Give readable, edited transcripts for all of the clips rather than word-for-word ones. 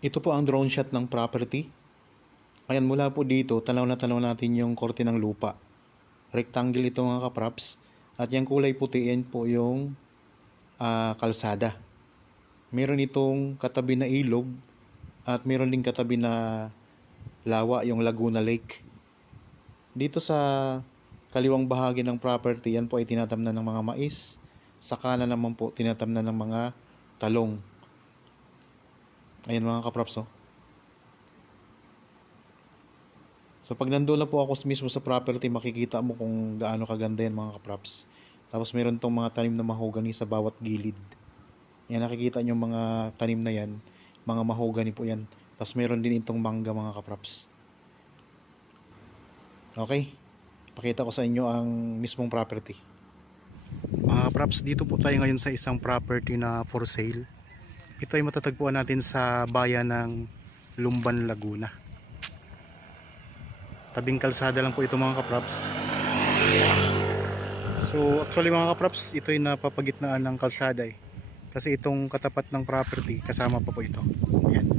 Ito po ang drone shot ng property. Ayan, mula po dito, tanaw na natin yung korte ng lupa. Rectangle ito mga kapraps. At yung kulay puti, yan po yung kalsada. Meron itong katabi na ilog at meron din katabi na lawa, yung Laguna Lake. Dito sa kaliwang bahagi ng property, yan po ay tinatamnan ng mga mais. Sa kanan naman po, tinatamnan ng mga talong. Ayan mga kapraps, oh. So pag nandun na po ako mismo sa property, makikita mo kung gaano kaganda yan mga kapraps. Tapos meron tong mga tanim na mahogany sa bawat gilid. Yan, nakikita nyo mga tanim na yan, mga mahogany po yan. Tapos meron din itong mangga mga kapraps. Okay, pakita ko sa inyo ang mismong property. Mga kapraps, dito po tayo ngayon sa isang property na for sale. Ito ay matatagpuan natin sa bayan ng Lumban, Laguna. Tabing kalsada lang po ito mga kapraps. So actually mga kapraps, ito ay napapagitnaan ng kalsada eh. Kasi itong katapat ng property, kasama pa po ito. Ayan.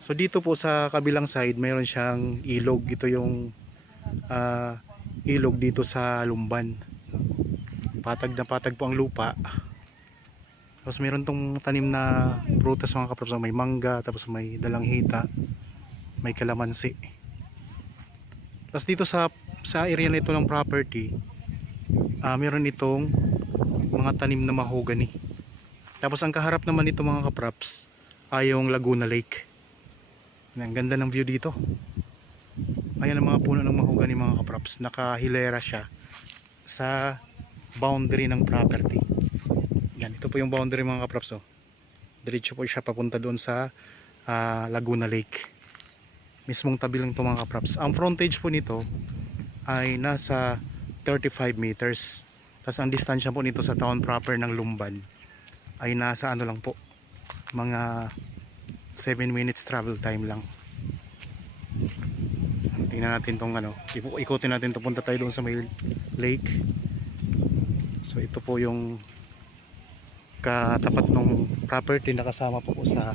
So dito po sa kabilang side, mayroon siyang ilog. Ito yung ilog dito sa Lumban. Patag na patag po ang lupa. Tapos mayroon tong tanim na prutas mga kapraps. May mangga, tapos may dalanghita, may kalamansi. Tapos dito sa area na ito ng property, meron itong mga tanim na mahogany. Tapos ang kaharap naman nito mga kapraps ay yung Laguna Lake. Ang ganda ng view dito. Ayan ang mga puno ng mahogany mga kapraps. Nakahilera siya sa boundary ng property. Yan, ito po yung boundary mga kapraps, oh. Diretso po siya papunta doon sa Laguna Lake. Mismong tabi lang ito mga kapraps. Ang frontage po nito ay nasa 35 meters. Tapos ang distansya po nito sa town proper ng Lumban ay nasa ano lang po, mga 7 minutes travel time lang. Tingnan natin tong ano, ikutin natin to, punta tayo doon sa may lake. So ito po yung katapat ng property na kasama po sa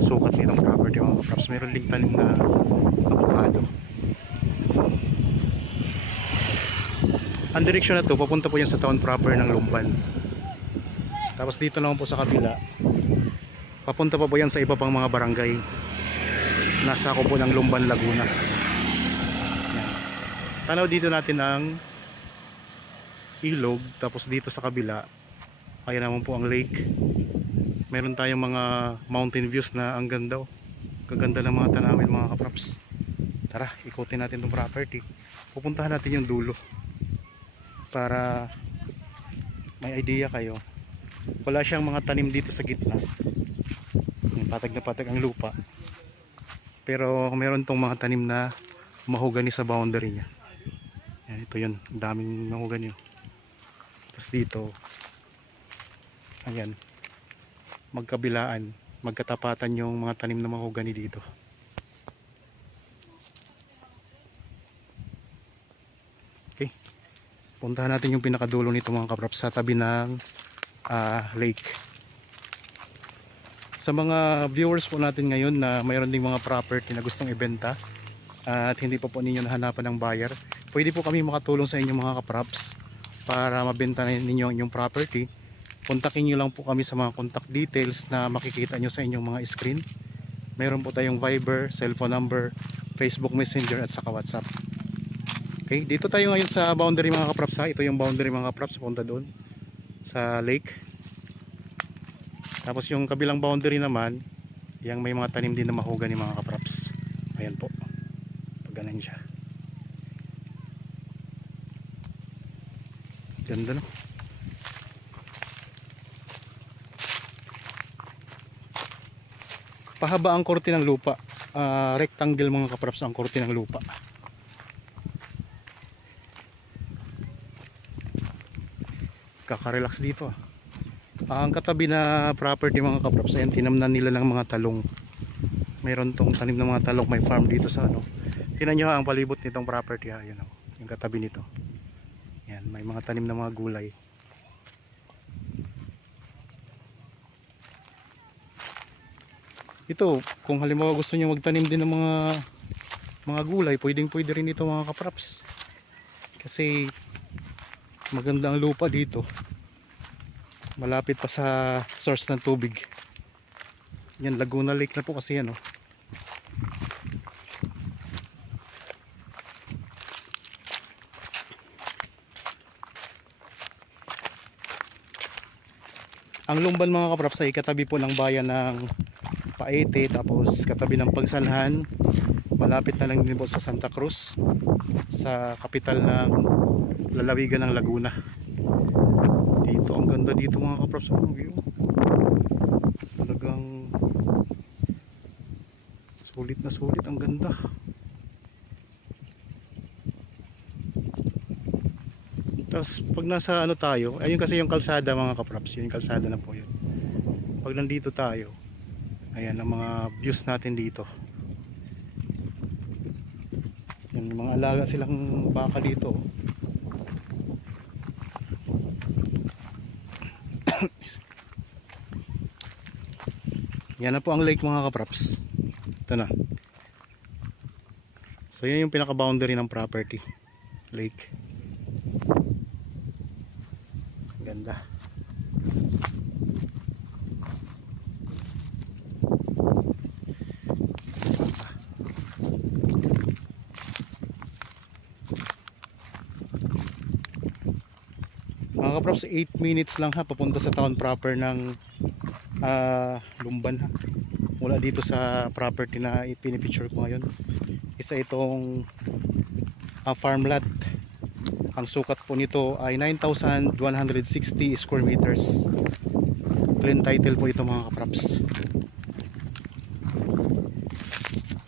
sukat nitong property mga kapraps. Meron ding tanim na avocado. Ang direksyon na to, papunta po yan sa town proper ng Lumban. Tapos dito naman po sa kabila, papunta pa po yan sa iba pang mga barangay. Nasa ako po ng Lumban, Laguna. Yan. Tanaw dito natin ang ilog. Tapos dito sa kabila, kaya naman po ang lake. Meron tayong mga mountain views na ang ganda, oh. Kaganda ng mga tanawin mga kapraps. Tara, ikutin natin itong property. Pupuntahan natin yung dulo para may idea kayo. Wala siyang mga tanim dito sa gitna. Patag na patag ang lupa. Pero meron tong mga tanim na mahogany sa boundary niya. Yan, ito yun. Daming mahogany. Tapos dito, ayan, magkabilaan, magkatapatan yung mga tanim na mahogany dito. Okay, puntahan natin yung pinakadulo nito mga kapraps, sa tabi ng lake. Sa mga viewers po natin ngayon na mayroon ding mga property na gustong ibenta at hindi pa po ninyo nahanapan ng buyer, pwede po kami makatulong sa inyo mga kapraps para mabenta ninyo yung property. Kontakin nyo lang po kami sa mga contact details na makikita nyo sa inyong mga screen. Meron po tayong Viber, cellphone number, Facebook Messenger at saka WhatsApp. Okay, dito tayo ngayon sa boundary mga kapraps ha. Ito yung boundary mga kapraps, punta doon sa lake. Tapos yung kabilang boundary naman, yung may mga tanim din na mahogany mga kapraps. Ayan po, pag ganun siya. Ganda, no? Pahaba ang korte ng lupa. Rectangle mga kapraps ang korte ng lupa. Kaka-relax dito ah. Ang katabi na property mga kapraps, ayan, tinamnan nila ng mga talong. Mayroon tong tanim ng mga talong, may farm dito sa ano. Tingnan nyo ang palibot nitong property ha. Ayan, yung katabi nito. Ayan, may mga tanim ng mga gulay. Ito, kung halimbawa gusto niyo magtanim din ng mga gulay, pwede rin ito mga kapraps. Kasi maganda ang lupa dito. Malapit pa sa source ng tubig. Yan, Laguna Lake na po kasi yan, oh. Ang Lumban mga kapraps ay katabi po ng bayan ng Paete, tapos katabi ng Pagsanhan. Malapit na lang din po sa Santa Cruz, sa kapital ng lalawigan ng Laguna. Dito, ang ganda dito mga kapraps, ang view. Talagang sulit na sulit, ang ganda. Tapos pag nasa ano tayo, ayun kasi yung kalsada mga kapraps, yun yung kalsada na po yun. Pag nandito tayo, ayan ang mga views natin dito. Yan, yung mga alaga silang baka dito. Yan na po ang lake mga kapraps. Ito na. So yan yung pinaka boundary ng property, lake. Ganda. Mga kaprops, 8 minutes lang ha papunta sa town proper ng Lumban ha. Mula dito sa property na ipinipicture ko ngayon. Isa itong farm lot. Ang sukat po nito ay 9,160 square meters. Clean title po ito mga kaprops.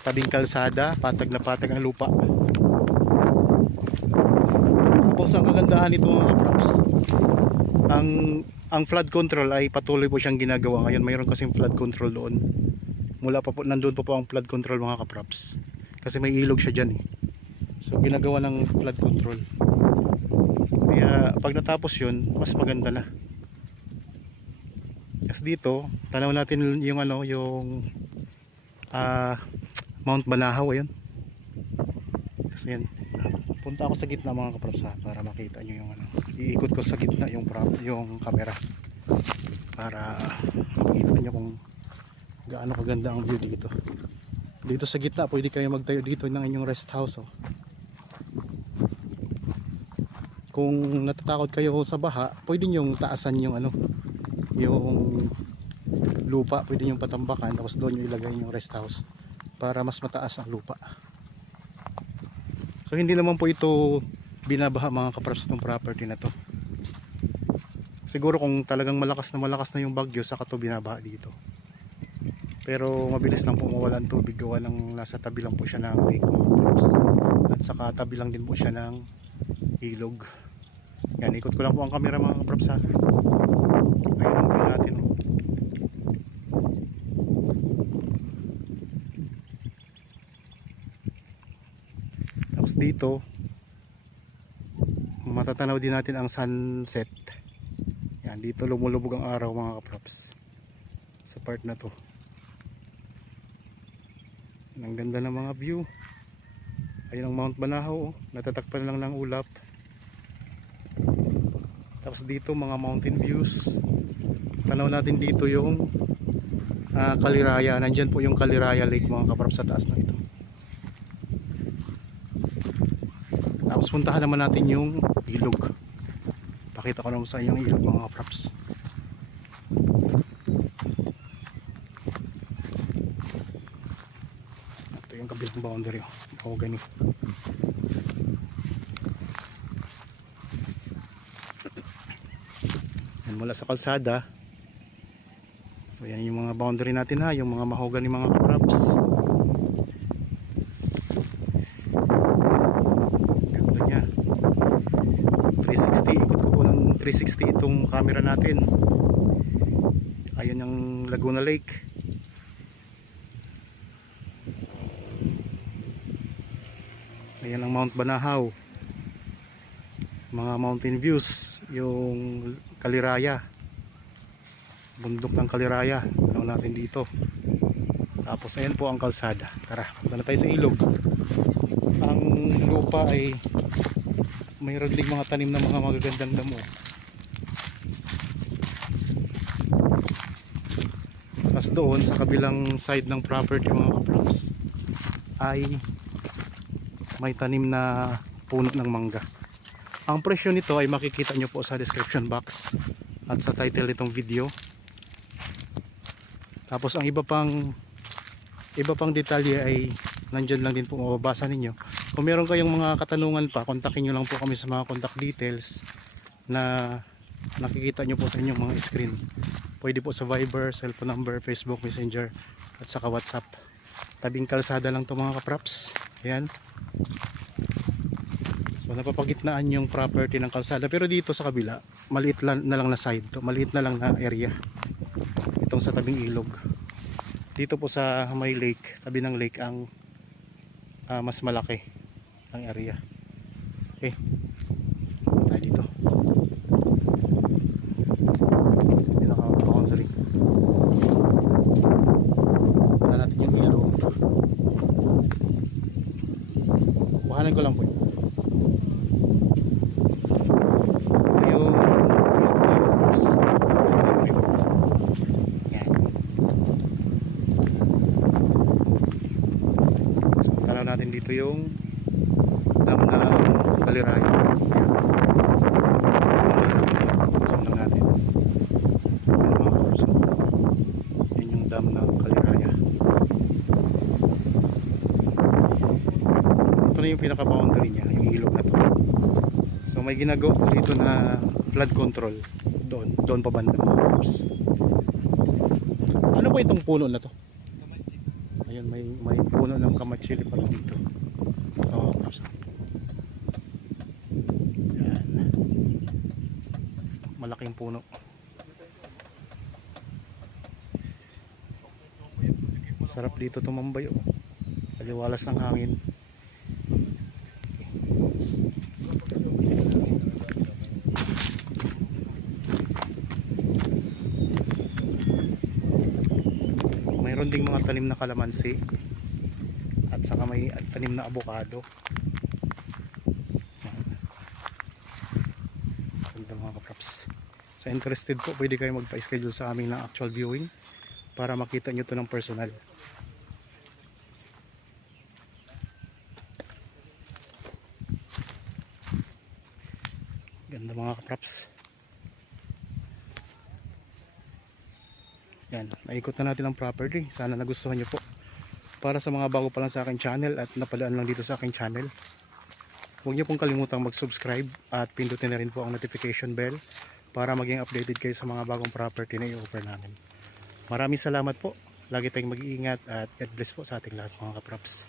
Tabing kalsada, patag na patag ang lupa. Tapos ang kagandahan nito mga kaprops, ang flood control ay patuloy po siyang ginagawa ngayon. Mayroon kasing flood control doon. Mula pa po, nandun po ang flood control mga kaprops. Kasi may ilog siya dyan eh. So ginagawa ng flood control. Kaya pag natapos yun, mas maganda na. Kasi dito, tanaw natin yung ano, yung Mount Banahaw, ayun. Kasi yan. Punta ako sa gitna mga kaprops para makita nyo yung ano. Iikot ko sa gitna yung camera para makita nyo kung gaano kaganda ang view dito. Dito sa gitna pwede kayo magtayo dito ng inyong rest house, oh. Kung natatakot kayo sa baha, pwede nyo taasan yung ano, yung lupa, pwede nyo patambakan tapos doon nyo ilagay yung rest house para mas mataas ang lupa. So hindi naman po ito binabaha mga kaprops, itong property na to. Siguro kung talagang malakas na yung bagyo, saka to binabaha dito. Pero mabilis lang po mawala ang tubig gawa ng nasa tabi lang po siya ng lake mga kaprops. At saka tabi lang din po siya ng ilog. Yan, ikot ko lang po ang camera mga kaprops ha. Ayun ang view natin, oh. Tapos dito matatanaw din natin ang sunset. Yan, dito lumulubog ang araw mga kaprops sa part na to. Ang ganda ng mga view. Ayun ang Mount Banahaw, oh. Natatakpan lang ng ulap. Tapos dito mga mountain views. Tanaw natin dito yung Kaliraya. Nandyan po yung Kaliraya Lake mga kaprops sa taas na ito. Tapos puntahan naman natin yung ilog. Pakita ko naman sa inyo yung ilog mga kaprops. Ito yung kabilang boundary, oh. Gani. Yan, mula sa kalsada. So yan yung mga boundary natin ha, yung mga mahogany mga kaprops. Ganda niya. 360, ikot ko po ng 360 itong camera natin. Ayun yung Laguna Lake. Ayan ang Mount Banahaw. Mga mountain views, yung Kaliraya, bundok ng Kaliraya. Ano natin dito. Tapos ayan po ang kalsada. Tara, punta na tayo sa ilog. Ang lupa ay mayroon ding mga tanim na mga magagandang damo. Tapos doon sa kabilang side ng property mga kaprops ay may tanim na puno ng mangga. Ang presyo nito ay makikita nyo po sa description box at sa title nitong video. Tapos ang iba pang detalye ay nandyan lang din po, mababasa ninyo. Kung meron kayong mga katanungan pa, kontakin nyo lang po kami sa mga contact details na nakikita nyo po sa inyong mga screen. Pwede po sa Viber, cellphone number, Facebook Messenger at saka WhatsApp. Tabing kalsada lang to mga kaprops. Ayan. So napapagitnaan yung property ng kalsada, pero dito sa kabila maliit na lang na side to, maliit na lang na area itong sa tabing ilog. Dito po sa may lake, tabi ng lake ang mas malaki ang area. Okay, tayo dito. Pinaka-boundary. Punta natin yung ilog. Kuhanan ko lang po. Natin dito yung dam ng Kalirayo. Zoom lang natin. Yan yung dam ng Kalirayo. Ito na yung pinaka boundary niya, yung ilog na to. So may ginagawa dito na flood control doon pa banda. Ano po itong puno na to? Ayun, may puno ng kamatsili pala dito. Oh, yan. Malaking puno. Sarap dito tumambay, oh. Paliwalas ng hangin. Mayroon ding mga tanim na kalamansi at saka may tanim na avocado. Ganda mga kaprops. Sa interested po, pwede kayo magpa-schedule sa amin ng actual viewing para makita nyo to ng personal. Ganda mga kaprops. Yan, naikot na natin ang property. Sana nagustuhan nyo po. Para sa mga bago pa lang sa aking channel at napadaan lang dito sa aking channel, huwag nyo pong kalimutang mag-subscribe at pindutin na rin po ang notification bell para maging updated kayo sa mga bagong property na i-offer namin. Maraming salamat po. Lagi tayong mag-iingat at God bless po sa ating lahat mga kaprops.